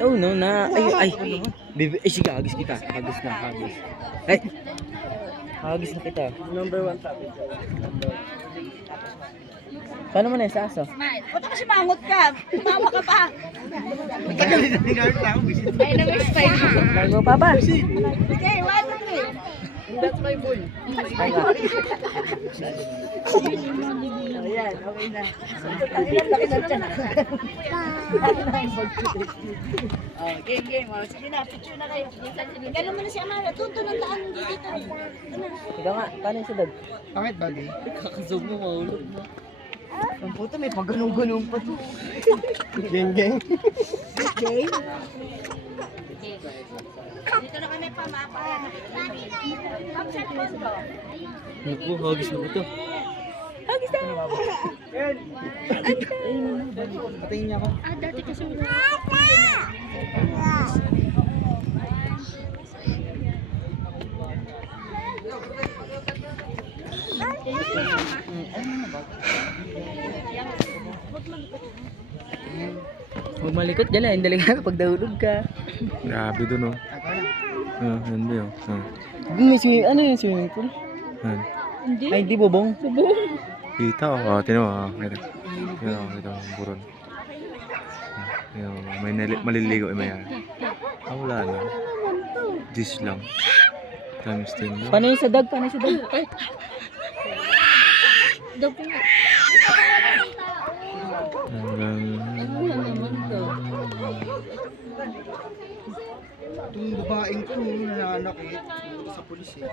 No, no, na. Ay. Bibi, ay, sige, hagis kita. Hagis na, hagis. Ay. Hagis na kita. Number 1 topic. Paano mo na yung saso? Ba't kasi mangot ka? Tumawa ka pa. Tagal din ni Garrett ako. Ay, na-expired mo. Bago pa ba? Okay, one minute. That's my boy. Ay, nga. Ayan, okay na. Ilan laki na dyan. Game. Oh, sige na, picture na kayo. Ganun mo na si Amara. Tuto ng daan dito. Ikaw nga, paano yung sudad? Bakit bagay? Kakazog mo, maulog mo. Ang puto may pagganong-ganong pa to. Geng. Dito na kami pamapa. Kapsat mo ito. Naku, hagis na ito. Hagis na. Patingin niya ako. Ah, dati kasi Huwag malikot dyan lang, hindi lang pag nahulog ka. Grabe dun, oh. Yan ba yun? May swimming, ano yung swimming pool? Yan. Ay, hindi bubong. Kita, oh. Tinan mo, oh. Ito, ang buron. Yan, may maliligo, maya. Wala na. This lang. Times 10 lang. Paano yung sadag? Paano yung sadag? Itong babaeng to nananakit sa pulis eh.